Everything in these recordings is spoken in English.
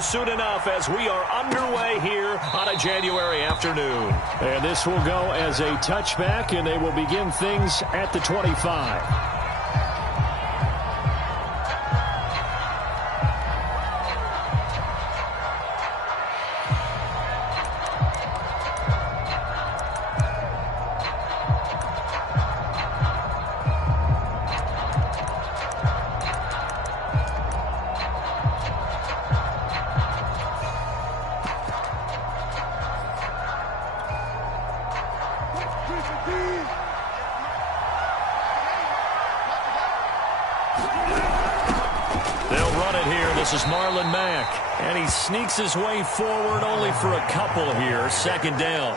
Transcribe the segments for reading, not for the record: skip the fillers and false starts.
Soon enough as we are underway here on a January afternoon. And this will go as a touchback, and they will begin things at the 25. This is Marlon Mack, and he sneaks his way forward only for a couple here. Second down.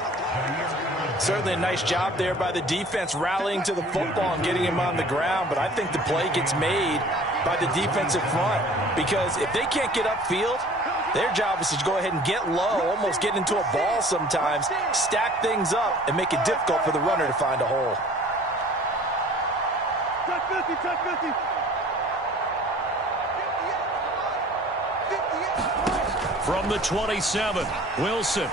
Certainly a nice job there by the defense rallying to the football and getting him on the ground, but I think the play gets made by the defensive front because if they can't get upfield, their job is to go ahead and get low, almost get into a ball sometimes, stack things up, and make it difficult for the runner to find a hole. Touch 50. From the 27, Wilson.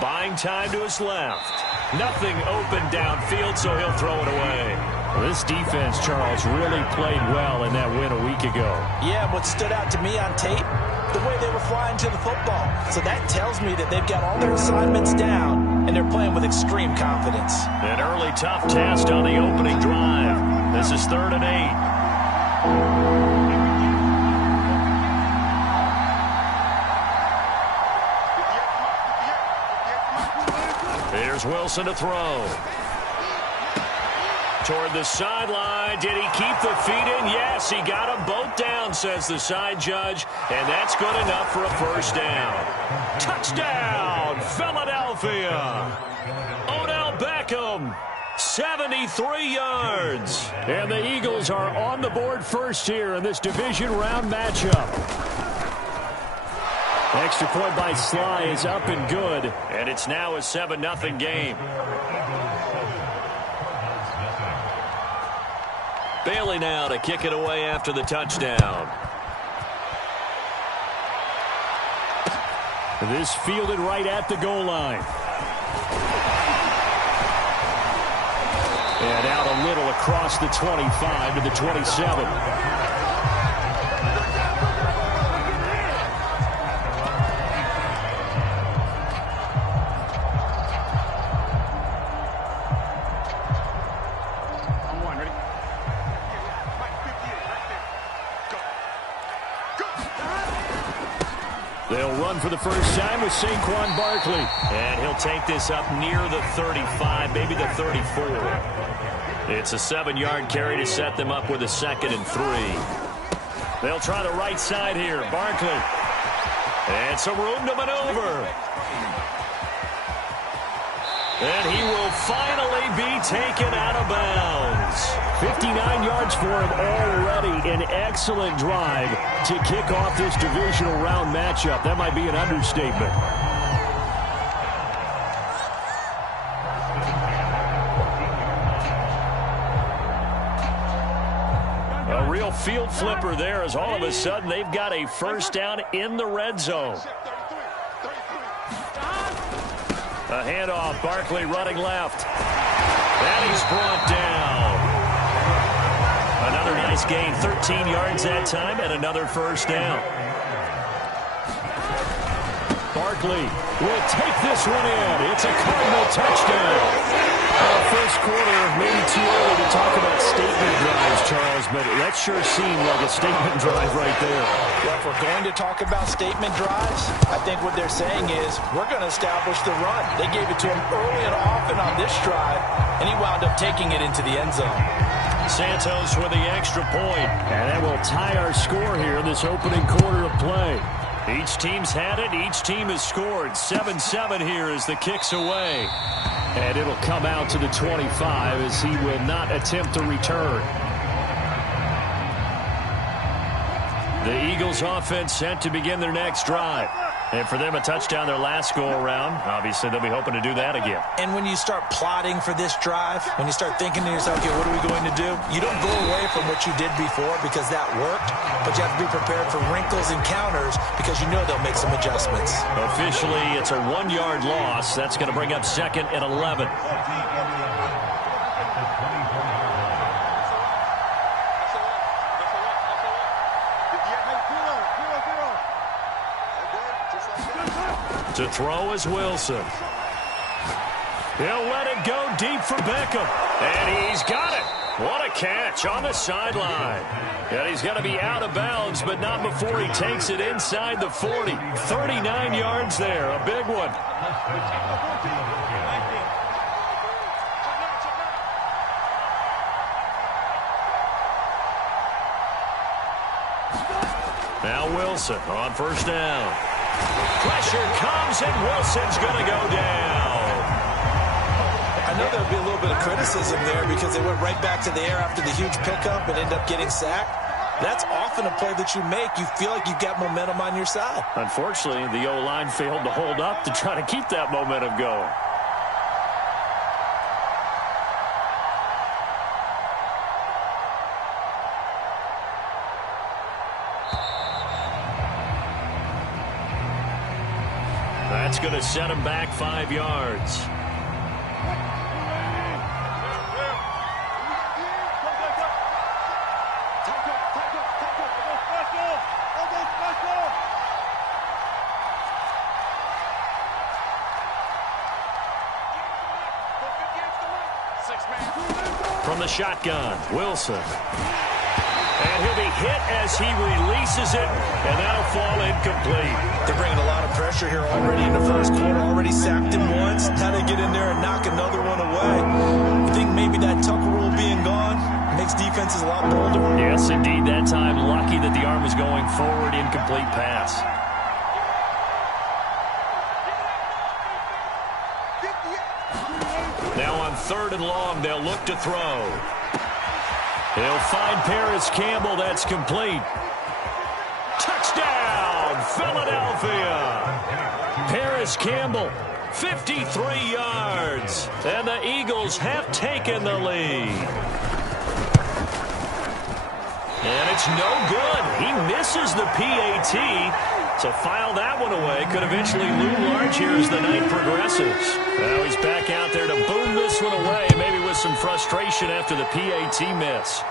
Buying time to his left. Nothing open downfield, so he'll throw it away. Well, this defense, Charles, really played well in that win a week ago. Yeah, what stood out to me on tape, the way they were flying to the football. So that tells me that they've got all their assignments down, and they're playing with extreme confidence. An early tough test on the opening drive. This is 3rd and 8. Here's Wilson to throw. Toward the sideline. Did he keep the feet in? Yes, he got them both down, says the side judge. And that's good enough for a first down. Touchdown, Philadelphia. Odell Beckham, 73 yards. And the Eagles are on the board first here in this division round matchup. Extra point by Sly is up and good. And it's now a 7-0 game. Bailey now to kick it away after the touchdown. This fielded right at the goal line. And out a little across the 25 to the 27. They'll run for the first time with Saquon Barkley. And he'll take this up near the 35, maybe the 34. It's a 7-yard carry to set them up with a 2nd and 3. They'll try the right side here. Barkley. And some room to maneuver. And he will finally be taken out of bounds. 59 yards for him already. An excellent drive to kick off this divisional round matchup. That might be an understatement. A real field flipper there as all of a sudden they've got a first down in the red zone. A handoff, Barkley running left. And he's brought down. Another nice gain, 13 yards that time, and another first down. Barkley will take this one in. It's a Cardinal touchdown. First quarter, maybe too early to talk about statement drives, Charles, but that sure seemed like a statement drive right there. Well, if we're going to talk about statement drives, I think what they're saying is we're going to establish the run. They gave it to him early and often on this drive, and he wound up taking it into the end zone. Santos with the extra point. And that will tie our score here in this opening quarter of play. Each team's had it. Each team has scored. 7-7 here as the kick's away. And it'll come out to the 25 as he will not attempt to return. The Eagles offense set to begin their next drive. And for them, a touchdown their last go-around. Obviously, they'll be hoping to do that again. And when you start plotting for this drive, when you start thinking to yourself, okay, what are we going to do? You don't go away from what you did before because that worked, but you have to be prepared for wrinkles and counters because you know they'll make some adjustments. Officially, it's a 1-yard loss. That's going to bring up 2nd and 11. To throw is Wilson. He'll let it go deep for Beckham. And he's got it. What a catch on the sideline. And he's going to be out of bounds, but not before he takes it inside the 40. 39 yards there, a big one. Now Wilson on first down. Pressure comes, and Wilson's going to go down. I know there'll be a little bit of criticism there because they went right back to the air after the huge pickup and end up getting sacked. That's often a play that you make. You feel like you've got momentum on your side. Unfortunately, the O-line failed to hold up to try to keep that momentum going. That's going to set him back 5 yards. From the shotgun, Wilson. And he'll be hit as he releases it, and that'll fall incomplete. They're bringing a lot of pressure here already in the first quarter. Already sacked him once. Now they get in there and knock another one away. You think maybe that Tucker rule being gone makes defenses a lot bolder? Yes, indeed. That time, lucky that the arm was going forward, incomplete pass. Now on 3rd and long, they'll look to throw. He'll find Paris Campbell. That's complete. Touchdown, Philadelphia. Paris Campbell, 53 yards. And the Eagles have taken the lead. And it's no good. He misses the PAT. So file that one away. Could eventually loom large here as the night progresses. Now he's back out there to boom this one away, maybe with some frustration after the PAT miss.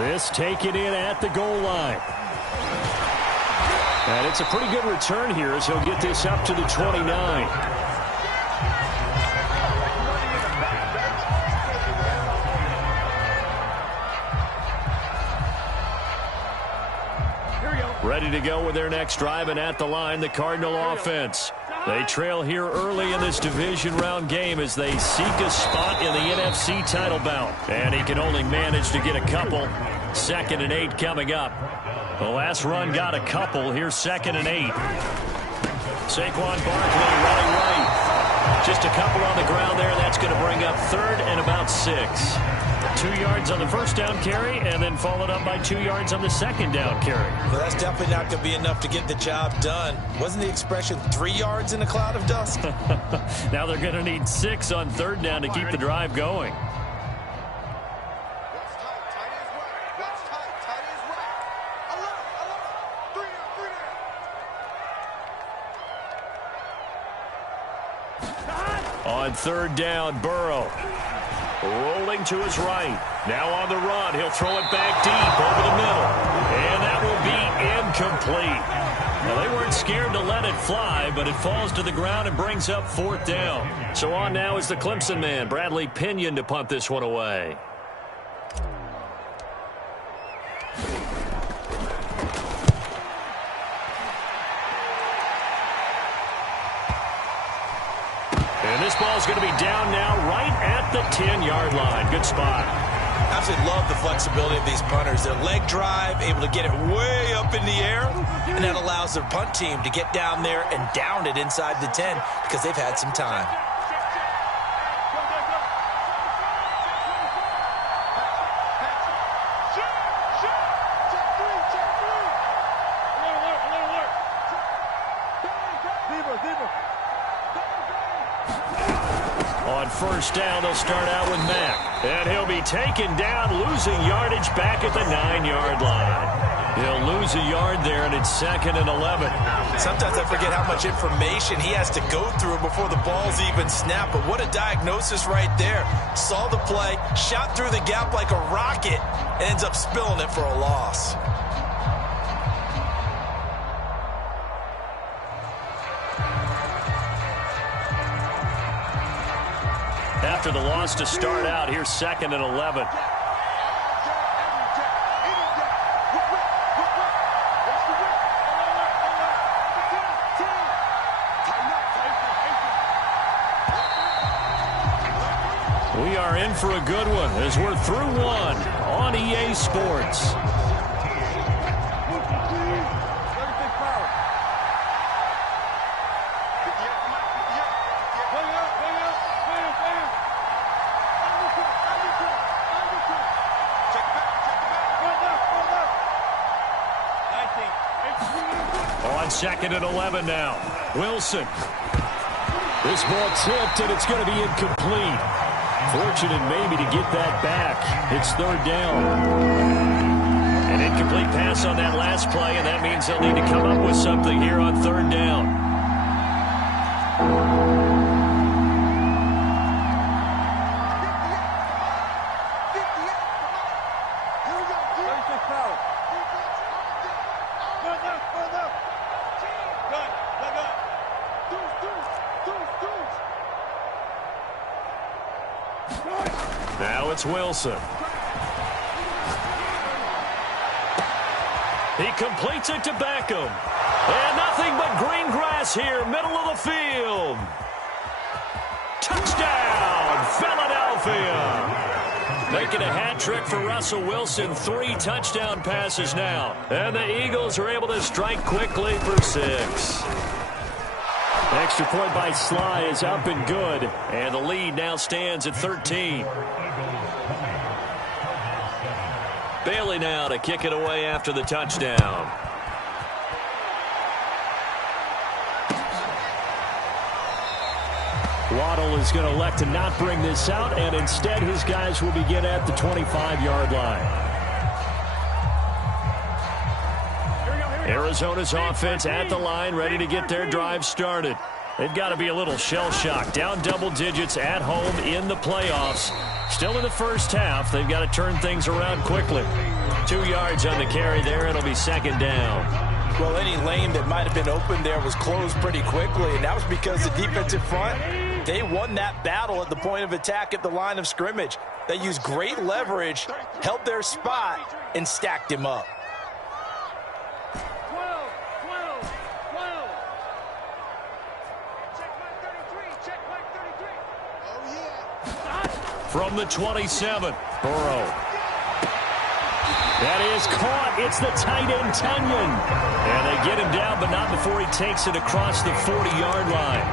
This taken in at the goal line. And it's a pretty good return here as he'll get this up to the 29. Ready to go with their next drive, and at the line, the Cardinal offense. They trail here early in this division round game as they seek a spot in the NFC title bout. And he can only manage to get a couple. 2nd and 8 coming up. The last run got a couple. Here's 2nd and 8. Saquon Barkley running right. Just a couple on the ground there. That's going to bring up 3rd and about 6. 2 yards on the first down carry, and then followed up by 2 yards on the second down carry. Well, that's definitely not going to be enough to get the job done. Wasn't the expression 3 yards in a cloud of dust? Now they're going to need 6 on 3rd down to keep the drive going. On 3rd down, Burrow. Rolling to his right. Now on the run. He'll throw it back deep over the middle. And that will be incomplete. Well, they weren't scared to let it fly, but it falls to the ground and brings up 4th down. So on now is the Clemson man, Bradley Pinion, to punt this one away. And this ball is going to be down now right at the 10-yard line. Good spot. Absolutely love the flexibility of these punters. Their leg drive, able to get it way up in the air, and that allows their punt team to get down there and down it inside the 10 because they've had some time. first down. They'll start out with Mack. And he'll be taken down, losing yardage back at the 9-yard line. He'll lose a yard there, and it's 2nd and 11. Sometimes I forget how much information he has to go through before the ball's even snapped. But what a diagnosis right there. Saw the play, shot through the gap like a rocket, and ends up spilling it for a loss. After the loss to start out, here's 2nd and 11. We are in for a good one as we're through one on EA Sports. On 2nd and 11 now. Wilson. This ball tipped, and it's going to be incomplete. Fortunate maybe to get that back. It's 3rd down. An incomplete pass on that last play, and that means they'll need to come up with something here on 3rd down. Now it's Wilson. He completes it to Beckham. And nothing but green grass here, middle of the field. Touchdown, Philadelphia. Making a hat trick for Russell Wilson. 3 touchdown passes now. And the Eagles are able to strike quickly for 6. Extra point by Sly is up and good. And the lead now stands at 13. Bailey now to kick it away after the touchdown. Waddle is going to elect to not bring this out, and instead his guys will begin at the 25-yard line. Arizona's offense at the line, ready to get their drive started. They've got to be a little shell-shocked. Down double digits at home in the playoffs. Still in the first half. They've got to turn things around quickly. 2 yards on the carry there. It'll be 2nd down. Well, any lane that might have been open there was closed pretty quickly, and that was because the defensive front, they won that battle at the point of attack at the line of scrimmage. They used great leverage, held their spot, and stacked him up. From the 27, Burrow. That is caught. It's the tight end, Tunyon. And they get him down, but not before he takes it across the 40-yard line.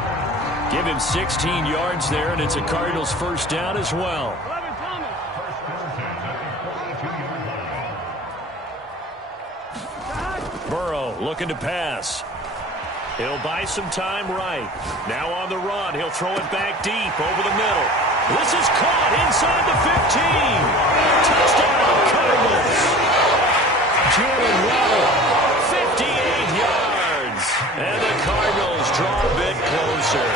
Give him 16 yards there, and it's a Cardinals first down as well. Burrow looking to pass. He'll buy some time right. Now on the run. He'll throw it back deep over the middle. This is caught inside the 15. Touchdown, Cardinals. Jalen Waddle, 58 yards. And the Cardinals draw a bit closer.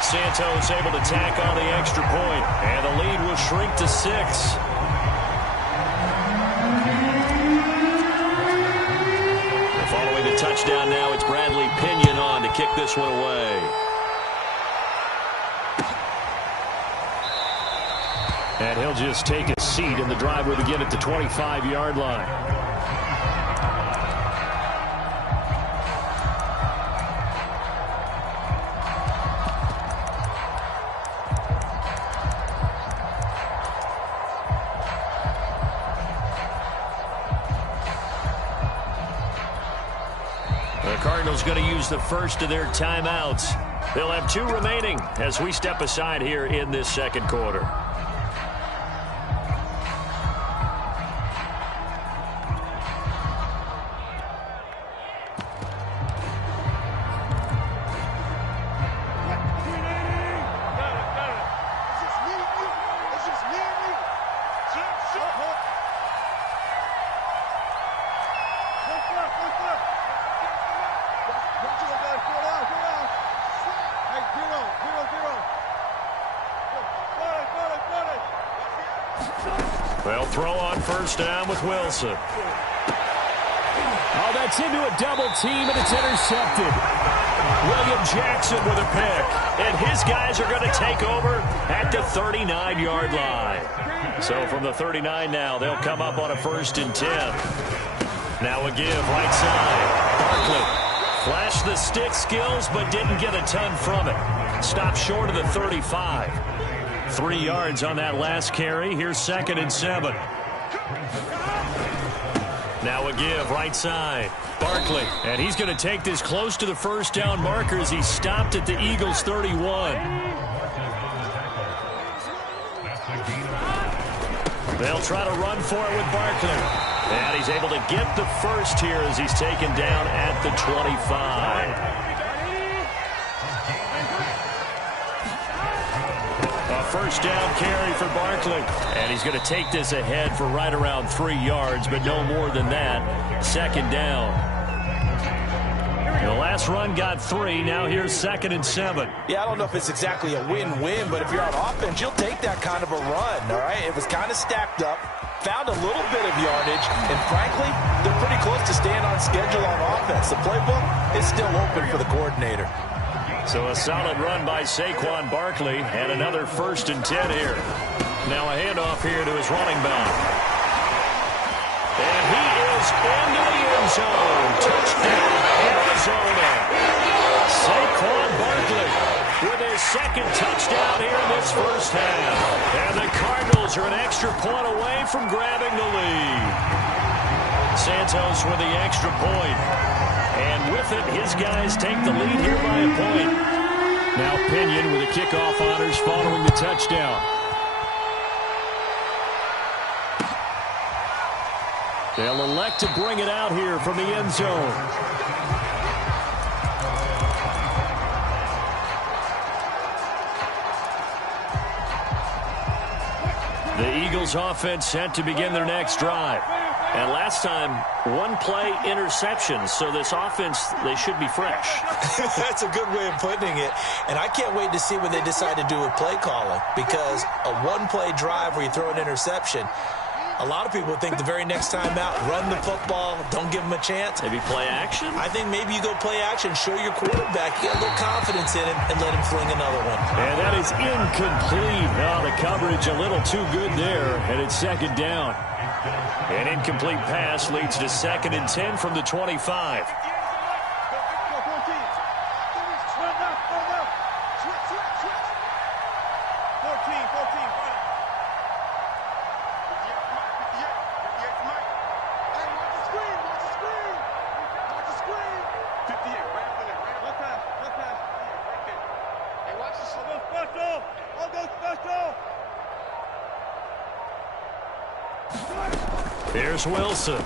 Santos able to tack on the extra point, and the lead will shrink to 6. Following the touchdown now, it's Bradley Pinion on to kick this one away. And he'll just take a seat, and the drive will begin at the 25-yard line. The Cardinals going to use the first of their timeouts. They'll have 2 remaining as we step aside here in this second quarter. They'll throw on first down with Wilson. Oh, that's into a double team, and it's intercepted. William Jackson with a pick. And his guys are going to take over at the 39-yard line. So from the 39 now, they'll come up on a 1st and 10. Now a give right side. Barkley flashed the stick skills, but didn't get a ton from it. Stopped short of the 35. 3 yards on that last carry. Here's 2nd and 7. Now a give right side. Barkley, and he's going to take this close to the first down marker as he stopped at the Eagles' 31. They'll try to run for it with Barkley. And he's able to get the first here as he's taken down at the 25. A first down carry for Barkley. And he's going to take this ahead for right around 3 yards, but no more than that. 2nd down. The last run got 3. Now here's 2nd and 7. Yeah, I don't know if it's exactly a win-win, but if you're on offense, you'll take that kind of a run, all right? It was kind of stacked up, found a little bit of yardage, and frankly, they're pretty close to staying on schedule on offense. The playbook is still open for the coordinator. So a solid run by Saquon Barkley, and another 1st and 10 here. Now a handoff here to his running back. And he is into the end zone. Touchdown, Arizona. Saquon Barkley with his 2nd touchdown here in this first half. And the Cardinals are an extra point away from grabbing the lead. Santos with the extra point. And with it, his guys take the lead here by a point. Now Pinion with the kickoff honors following the touchdown. They'll elect to bring it out here from the end zone. The Eagles offense set to begin their next drive. And last time, 1-play interception. So this offense, they should be fresh. That's a good way of putting it. And I can't wait to see what they decide to do with play calling. Because a 1-play drive where you throw an interception, a lot of people think the very next time out, run the football, don't give them a chance. Maybe play action? I think maybe you go play action, show your quarterback, you got a little confidence in him, and let him fling another one. And that is incomplete. Oh, the coverage a little too good there, and it's 2nd down. An incomplete pass leads to 2nd and 10 from the 25. Here's Wilson.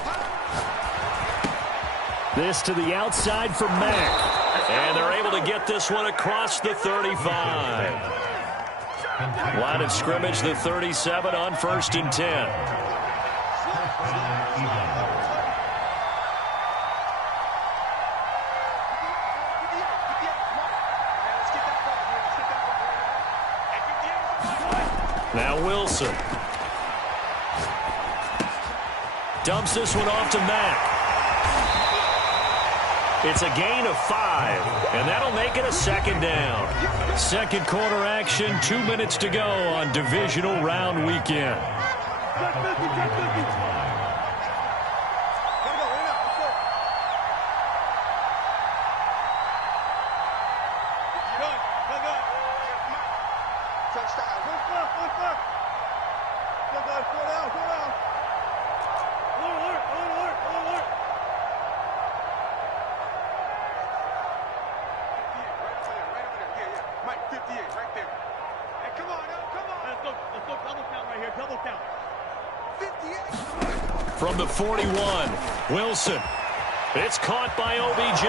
This to the outside for Mack. And they're able to get this one across the 35. Line of scrimmage, the 37 on 1st and 10. Now Wilson. Dumps this one off to Mack. It's a gain of 5, and that'll make it a 2nd down. 2nd quarter action, 2 minutes to go on divisional round weekend. From the 41, Wilson. It's caught by OBJ.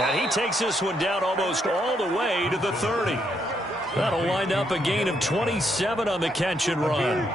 And he takes this one down almost all the way to the 30. That'll wind up a gain of 27 on the catch and run.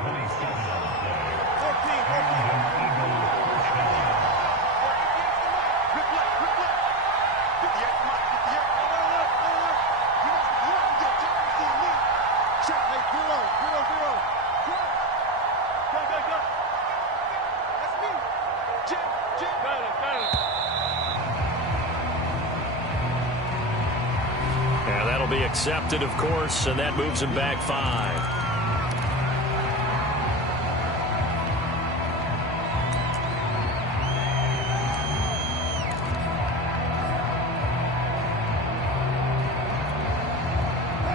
And that'll be accepted, of course, and that moves him back 5.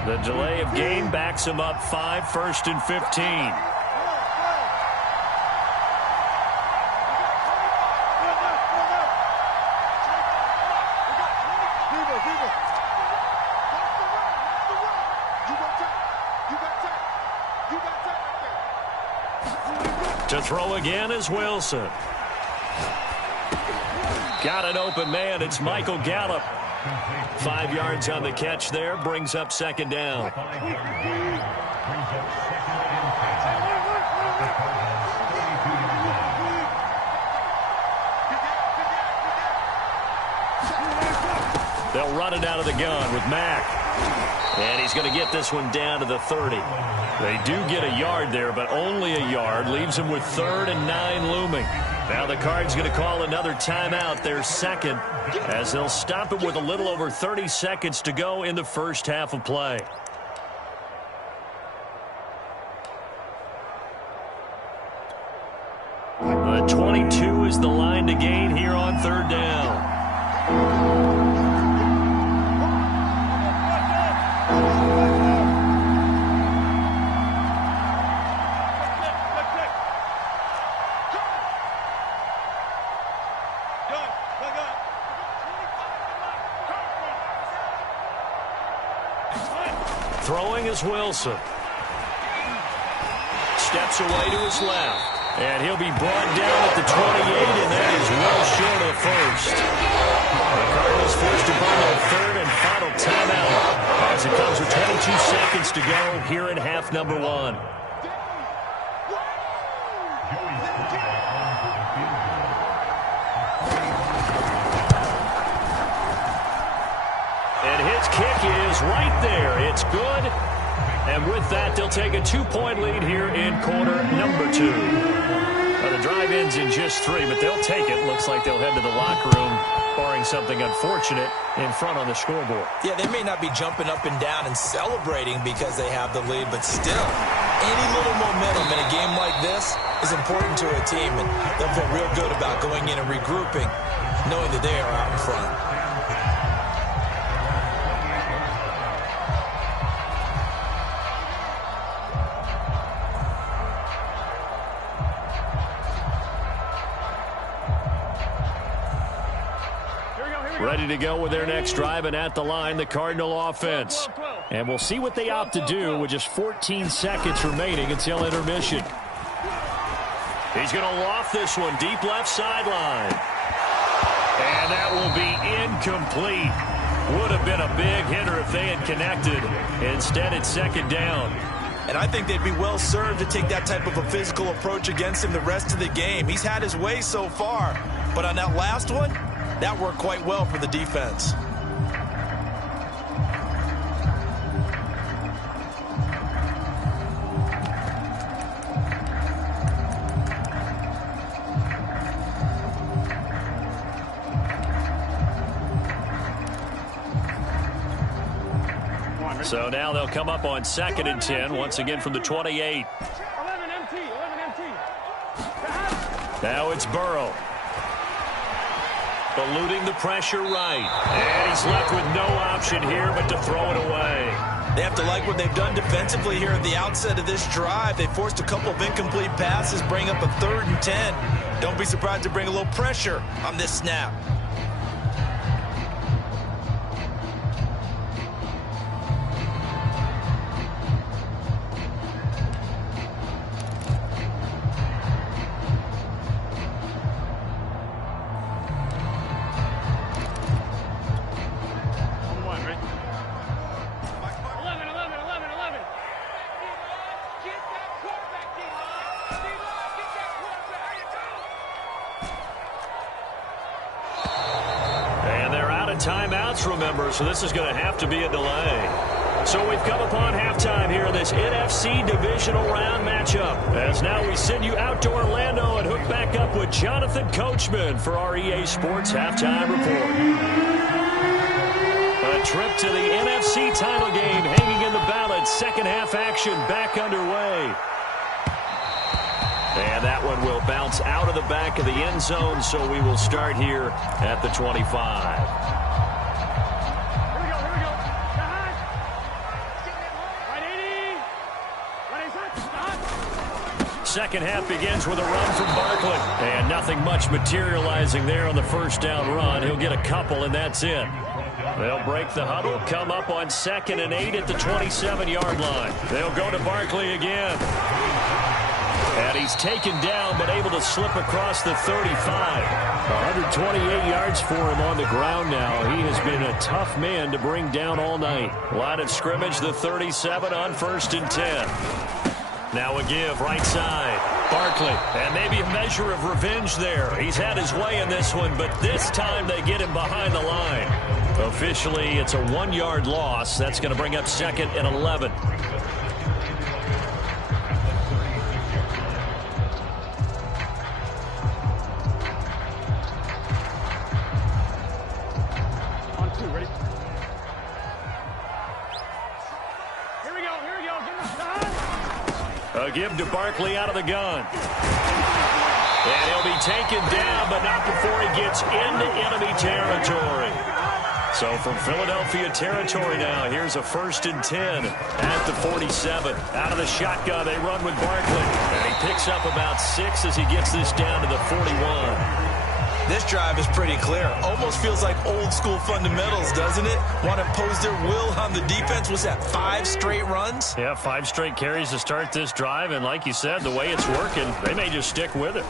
The delay of game backs him up 5, 1st and 15. To throw again is Wilson. Got an open man. It's Michael Gallup. 5 yards on the catch there. Brings up 2nd down. They'll run it out of the gun with Mack. And he's going to get this one down to the 30. They do get a yard there, but only a yard. Leaves him with 3rd and 9 looming. Now the Cards going to call another timeout, their 2nd, as they'll stop it with a little over 30 seconds to go in the first half of play. The 22 is the line to gain here on 3rd down. Throwing is Wilson. Steps away to his left. And he'll be brought down at the 28, and that is well short of the 1st. The Cardinals forced to burn their 3rd and final timeout as it comes with 22 seconds to go here in half number 1. And his kick is right there. It's good. And with that, they'll take a 2-point lead here in quarter number 2. Well, the drive ends in just 3, but they'll take it. Looks like they'll head to the locker room, barring something unfortunate in front on the scoreboard. Yeah, they may not be jumping up and down and celebrating because they have the lead, but still, any little momentum in a game like this is important to a team, and they'll feel real good about going in and regrouping, knowing that they are out in front. Ready to go with their next drive, and at the line, the Cardinal offense. And we'll see what they opt to do with just 14 seconds remaining until intermission. He's going to loft this one deep left sideline. And that will be incomplete. Would have been a big hitter if they had connected. Instead, it's 2nd down. And I think they'd be well served to take that type of a physical approach against him the rest of the game. He's had his way so far. But on that last one, that worked quite well for the defense. So now they'll come up on 2nd and 10, once again from the 28. 11 MT. Now it's Burrow. Eluding the pressure right. And he's left with no option here but to throw it away. They have to like what they've done defensively here at the outset of this drive. They forced a couple of incomplete passes, bring up a 3rd and 10. Don't be surprised to bring a little pressure on this snap. Timeouts, remember, so this is going to have to be a delay. So we've come upon halftime here in this NFC divisional round matchup. As now we send you out to Orlando and hook back up with Jonathan Coachman for our EA Sports Halftime Report. A trip to the NFC title game hanging in the balance. Second half action back underway. And that one will bounce out of the back of the end zone, so we will start here at the 25. Second half begins with a run from Barkley. And nothing much materializing there on the first down run. He'll get a couple, and that's it. They'll break the huddle, come up on 2nd and 8 at the 27-yard line. They'll go to Barkley again. And he's taken down, but able to slip across the 35. 128 yards for him on the ground now. He has been a tough man to bring down all night. Line of scrimmage, the 37 on 1st and 10. Now a give, right side. Barkley, and maybe a measure of revenge there. He's had his way in this one, but this time they get him behind the line. Officially, it's a 1-yard loss. That's going to bring up 2nd and 11. A give to Barkley out of the gun. And he'll be taken down, but not before he gets into enemy territory. So from Philadelphia territory now, here's a 1st and 10 at the 47. Out of the shotgun, they run with Barkley. And he picks up about 6 as he gets this down to the 41. This drive is pretty clear. Almost feels like old school fundamentals, doesn't it? Want to impose their will on the defense. Was that 5 straight runs? Yeah, 5 straight carries to start this drive. And like you said, the way it's working, they may just stick with it.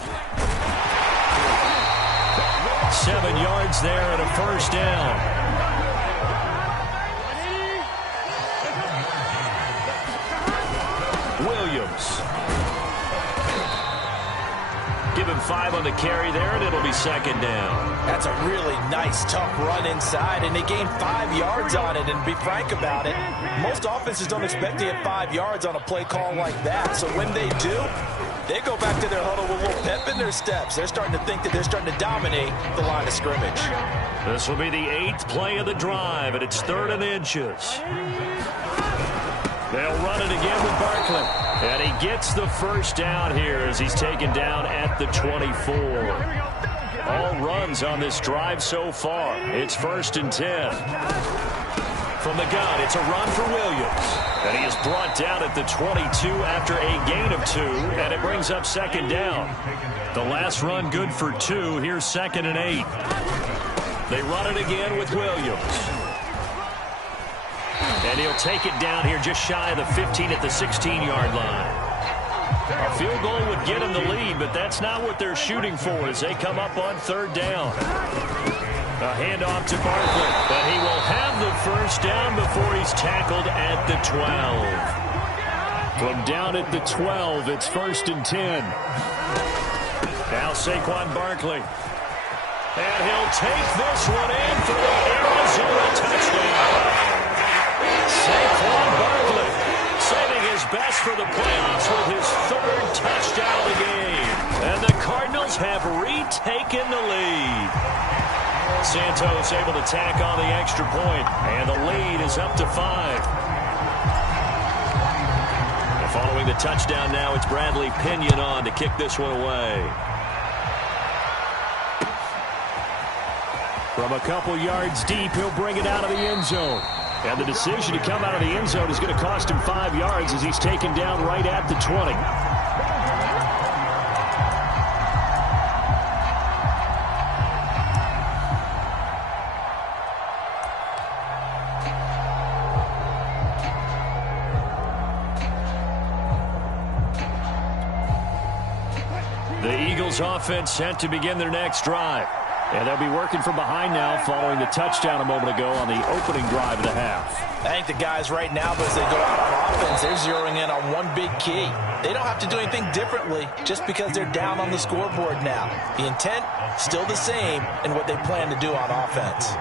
7 yards there and a 1st down. Williams. Give him 5 on the carry there, and it'll be 2nd down. That's a really nice, tough run inside, and they gained 5 yards on it. And to be frank about it, most offenses don't expect to get 5 yards on a play call like that. So when they do, they go back to their huddle with a little pep in their steps. They're starting to think that they're starting to dominate the line of scrimmage. This will be the 8th play of the drive, and it's 3rd and inches. They'll run it again with Barkley. And he gets the 1st down here as he's taken down at the 24. All runs on this drive so far. It's 1st and 10. From the gun, it's a run for Williams. And he is brought down at the 22 after a gain of 2. And it brings up 2nd down. The last run good for 2. Here's 2nd and 8. They run it again with Williams. And he'll take it down here just shy of the 15 at the 16-yard line. A field goal would get him the lead, but that's not what they're shooting for as they come up on 3rd down. A handoff to Barkley, but he will have the 1st down before he's tackled at the 12. From down at the 12, it's 1st and 10. Now Saquon Barkley. And he'll take this one in for the Arizona touchdown. Saquon Barkley saving his best for the playoffs with his 3rd touchdown of the game. And the Cardinals have retaken the lead. Santos able to tack on the extra point, and the lead is up to 5. And following the touchdown now, it's Bradley Pinion on to kick this one away. From a couple yards deep, he'll bring it out of the end zone. And the decision to come out of the end zone is going to cost him 5 yards as he's taken down right at the 20. The Eagles offense set to begin their next drive. And they'll be working from behind now following the touchdown a moment ago on the opening drive of the half. I think the guys right now, as they go out on offense, they're zeroing in on one big key. They don't have to do anything differently just because they're down on the scoreboard now. The intent, still the same in what they plan to do on offense.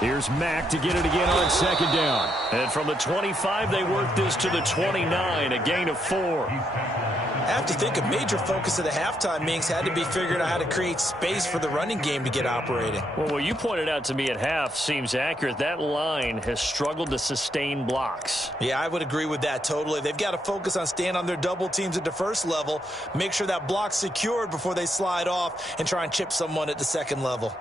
Here's Mack to get it again on second down. And from the 25, they work this to the 29, a gain of 4. I have to think a major focus of the halftime meetings had to be figuring out how to create space for the running game to get operating. Well, what you pointed out to me at half seems accurate. That line has struggled to sustain blocks. Yeah, I would agree with that totally. They've got to focus on staying on their double teams at the first level, make sure that block's secured before they slide off and try and chip someone at the second level.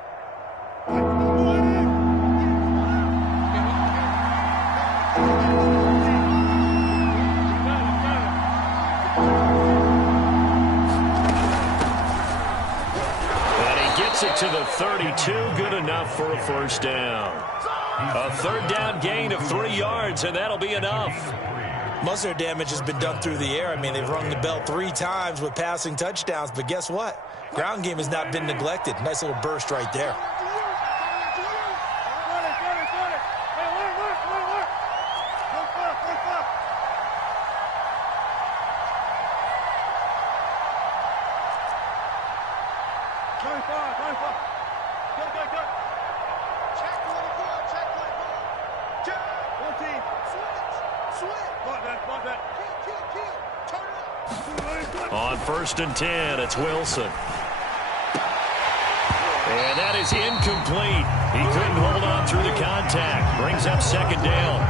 It to the 32, good enough for a first down. A third down gain of 3 yards, and that'll be enough. Most of their damage has been done through the air. I mean, they've rung the bell 3 times with passing touchdowns, but guess what? Ground game has not been neglected. Nice little burst right there. On 1st and 10, it's Wilson. And that is incomplete. He couldn't hold on through the contact. Brings up second down.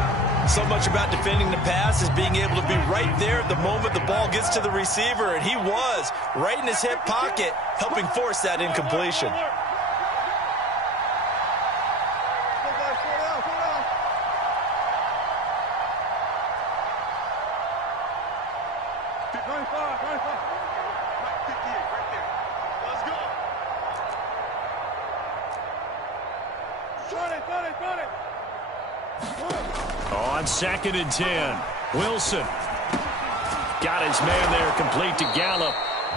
So much about defending the pass is being able to be right there at the moment the ball gets to the receiver, and he was right in his hip pocket, helping force that incompletion. On 2nd and 10, Wilson got his man there complete to Gallup.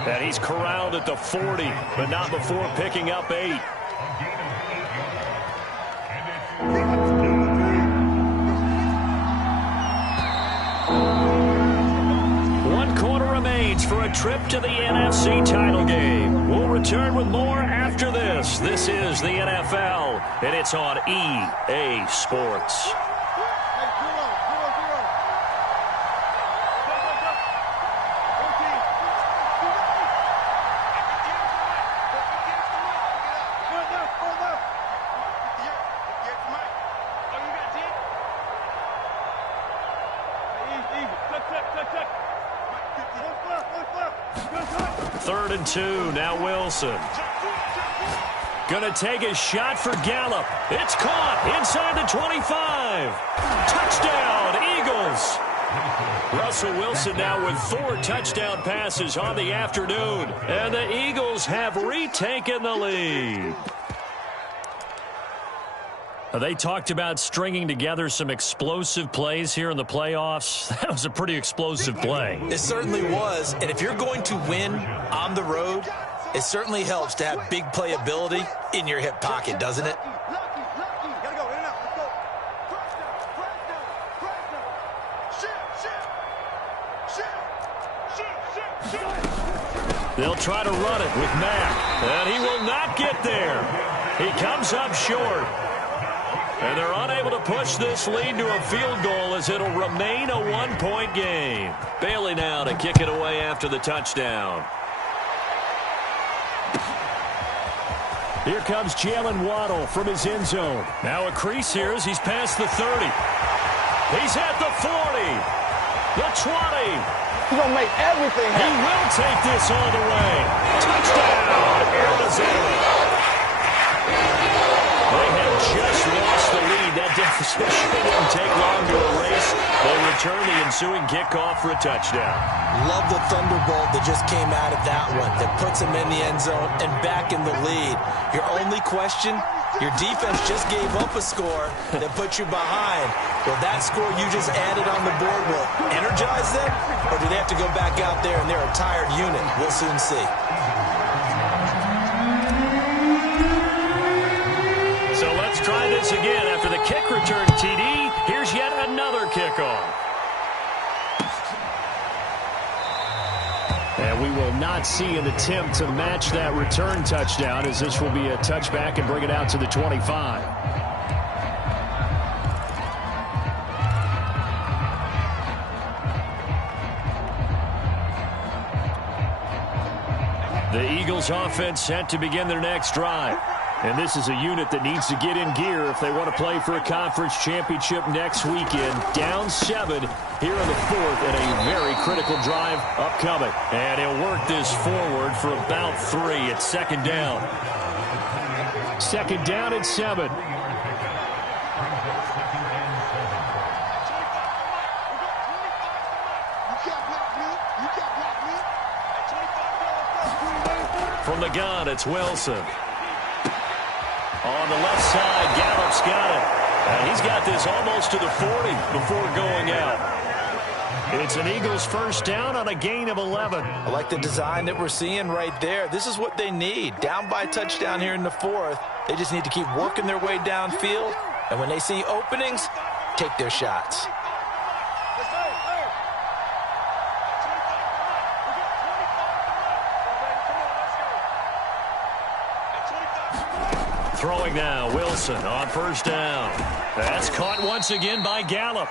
And he's corralled at the 40, but not before picking up 8. One quarter remains for a trip to the NFC title game. We'll return with more after this. This is the NFL, and it's on EA Sports. Third and 2, now Wilson. Gonna take a shot for Gallup. It's caught inside the 25. Touchdown, Eagles. Russell Wilson now with 4 touchdown passes on the afternoon. And the Eagles have retaken the lead. They talked about stringing together some explosive plays here in the playoffs. That was a pretty explosive play. It certainly was. And if you're going to win on the road, it certainly helps to have big playability in your hip pocket, doesn't it? They'll try to run it with Mack. And he will not get there. He comes up short. And they're unable to push this lead to a field goal as it'll remain a 1-point game. Bailey now to kick it away after the touchdown. Here comes Jalen Waddle from his end zone. Now a crease here as he's past the 30. He's at the 40. The 20. He's going to make everything happen. He will take this all the way. Touchdown, Arizona. They have just lost the lead. That deficit shouldn't take long to erase. They return the ensuing kickoff for a touchdown. Love the thunderbolt that just came out of that one. That puts him in the end zone and back in the lead. Your only question, your defense just gave up a score that put you behind. Will that score you just added on the board will energize them? Or do they have to go back out there and they're a tired unit? We'll soon see. So let's try this again. After the kick return TD, here's yet another kickoff. And we will not see an attempt to match that return touchdown, as this will be a touchback and bring it out to the 25. The Eagles offense set to begin their next drive. And this is a unit that needs to get in gear if they want to play for a conference championship next weekend. Down 7 here in the 4th and a very critical drive upcoming. And he'll work this forward for about 3. It's second down. Second down and 7. From the gun, it's Wilson. On the left side, Gallup's got it. And he's got this almost to the 40 before going out. It's an Eagles first down on a gain of 11. I like the design that we're seeing right there. This is what they need. Down by touchdown here in the 4th. They just need to keep working their way downfield. And when they see openings, take their shots. Throwing now, Wilson on first down. That's caught once again by Gallup.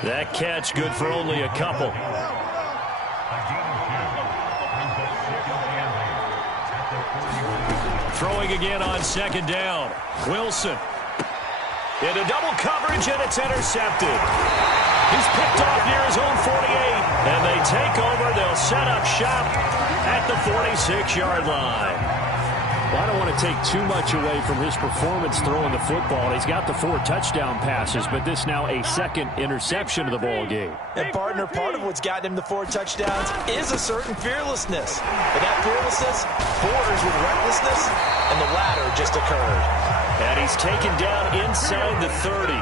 That catch good for only a couple. Throwing again on second down. Wilson into double coverage, and it's intercepted. He's picked off near his own 48, and they take over. They'll set up shop at the 46-yard line. Well, I don't want to take too much away from his performance throwing the football. He's got the 4 touchdown passes, but this now a second interception of the ball game. And, partner, part of what's gotten him the 4 touchdowns is a certain fearlessness. But that fearlessness borders with recklessness, and the latter just occurred. And he's taken down inside the 30.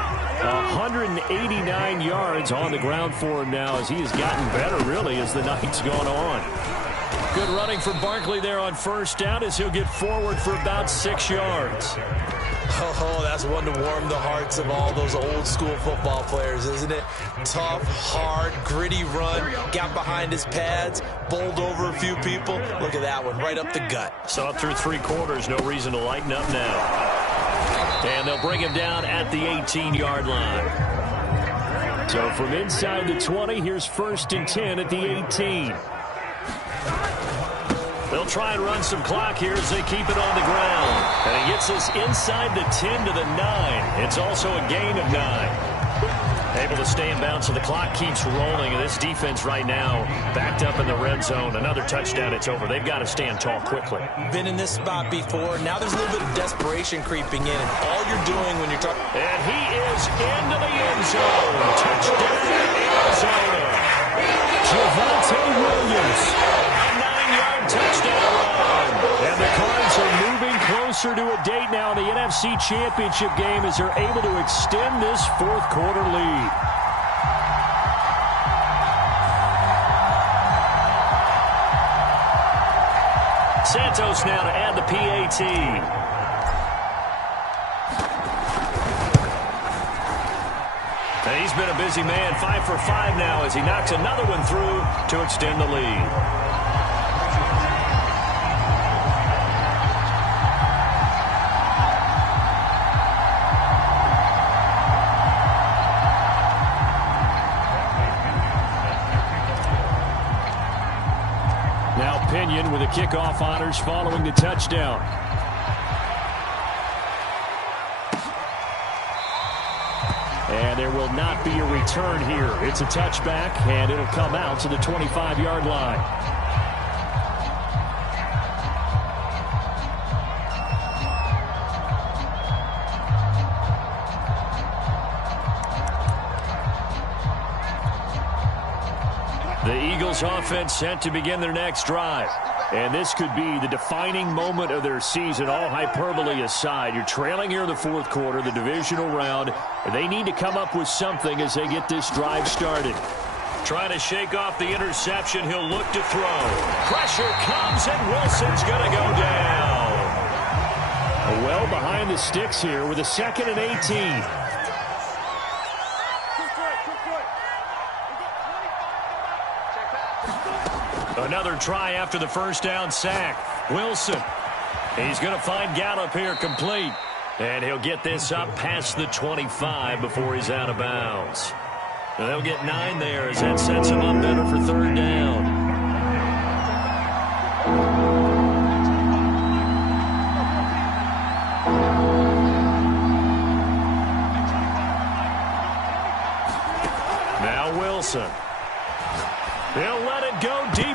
189 yards on the ground for him now as he has gotten better, really, as the night's gone on. Good running for Barkley there on first down as he'll get forward for about 6 yards. Oh, that's one to warm the hearts of all those old school football players, isn't it? Tough, hard, gritty run, got behind his pads, bowled over a few people. Look at that one, right up the gut. So up through 3 quarters, no reason to lighten up now. And they'll bring him down at the 18-yard line. So from inside the 20, here's first and 10 at the 18. They'll try and run some clock here as they keep it on the ground. And he gets us inside the 10 to the 9. It's also a gain of 9. Able to stay in bounds, so the clock keeps rolling. And this defense right now backed up in the red zone. Another touchdown, it's over. They've got to stand tall quickly. Been in this spot before. Now there's a little bit of desperation creeping in. And all you're doing when you're talking... And he is into the end zone. Touchdown, Arizona. Javonte Williams. Touchdown run. And the Cards are moving closer to a date now in the NFC Championship game as they're able to extend this 4th quarter lead. Santos now to add the PAT. And he's been a busy man, 5 for 5 now as he knocks another one through to extend the lead. With the kickoff honors following the touchdown. And there will not be a return here. It's a touchback, and it'll come out to the 25-yard line. The Eagles offense set to begin their next drive. And this could be the defining moment of their season, all hyperbole aside. You're trailing here in the 4th quarter, the divisional round. They need to come up with something as they get this drive started. Trying to shake off the interception. He'll look to throw. Pressure comes, and Wilson's going to go down. Well behind the sticks here with a 2nd and 18. Another try after the first down sack. Wilson. He's going to find Gallup here complete. And he'll get this up past the 25 before he's out of bounds. And they'll get 9 there as that sets him up better for 3rd down.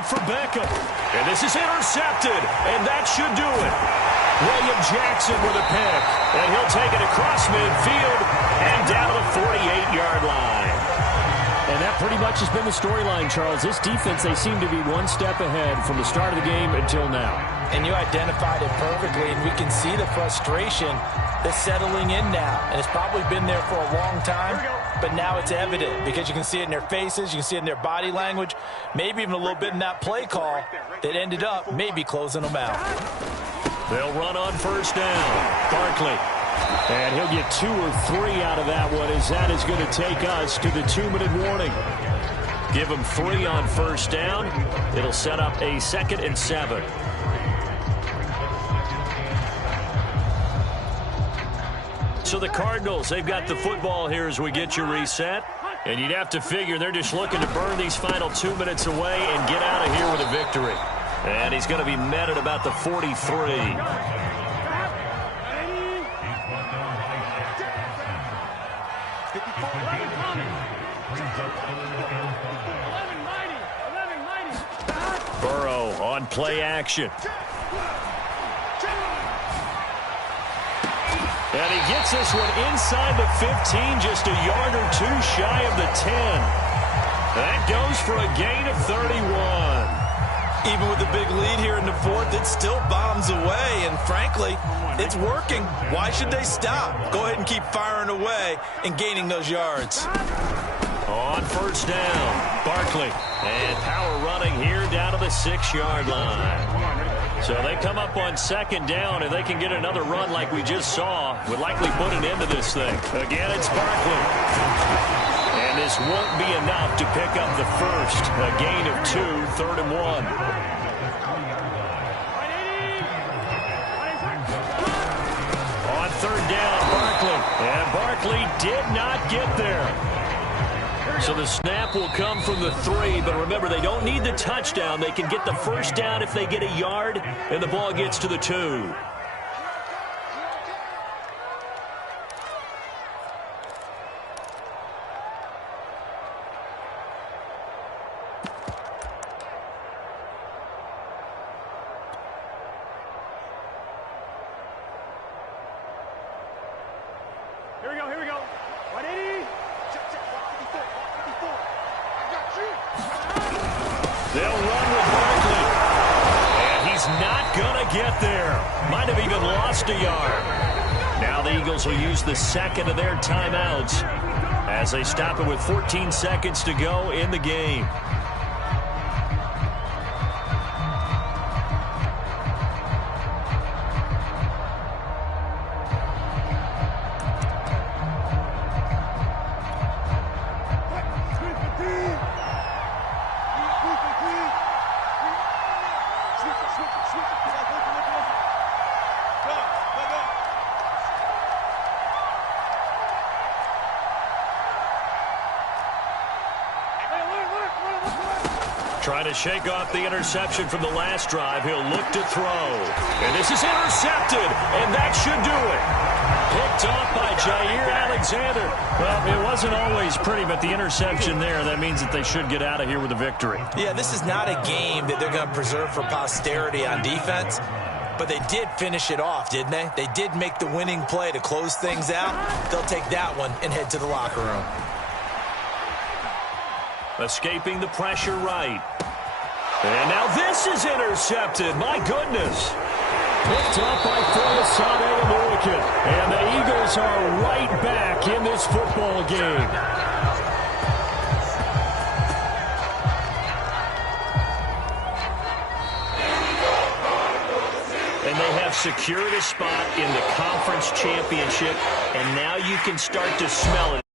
for Beckham. And this is intercepted, and that should do it. William Jackson with a pick, and he'll take it across midfield and down to the 48-yard line. And that pretty much has been the storyline, Charles. This defense, they seem to be one step ahead from the start of the game until now. And you identified it perfectly, and we can see the frustration that's settling in now. And it's probably been there for a long time, but now it's evident because you can see it in their faces, you can see it in their body language, maybe even a little bit in that play call that ended up maybe closing them out. They'll run on first down. Barkley. And he'll get 2 or 3 out of that one, as that is going to take us to the 2-minute warning. Give him 3 on first down. It'll set up a 2nd and 7. So the Cardinals, they've got the football here as we get you reset. And you'd have to figure they're just looking to burn these final 2 minutes away and get out of here with a victory. And he's going to be met at about the 43. Burrow on play action. And he gets this one inside the 15, just a yard or 2 shy of the 10. That goes for a gain of 31. Even with the big lead here in the 4th, it still bombs away, and frankly, it's working. Why should they stop? Go ahead and keep firing away and gaining those yards. On first down, Barkley. And power running here down to the 6-yard line. So they come up on 2nd down, and they can get another run like we just saw. Would likely put an end to this thing. Again, it's Barkley. And this won't be enough to pick up the first. A gain of 2, 3rd and 1. On 3rd down, Barkley. And Barkley did not get there. So the snap will come from the 3, but remember, they don't need the touchdown. They can get the first down if they get a yard, and the ball gets to the 2. Here we go. 180. They'll run with Barkley. And he's not going to get there. Might have even lost a yard. Now the Eagles will use the 2nd of their timeouts as they stop it with 14 seconds to go in the game. Trying to shake off the interception from the last drive. He'll look to throw. And this is intercepted, and that should do it. Picked off by Jair Alexander. Well, it wasn't always pretty, but the interception there, that means that they should get out of here with a victory. Yeah, this is not a game that they're going to preserve for posterity on defense, but they did finish it off, didn't they? They did make the winning play to close things out. They'll take that one and head to the locker room. Escaping the pressure right. And now this is intercepted. My goodness. Picked up by Foyesade Aluakin. And the Eagles are right back in this football game. And they have secured a spot in the conference championship. And now you can start to smell it.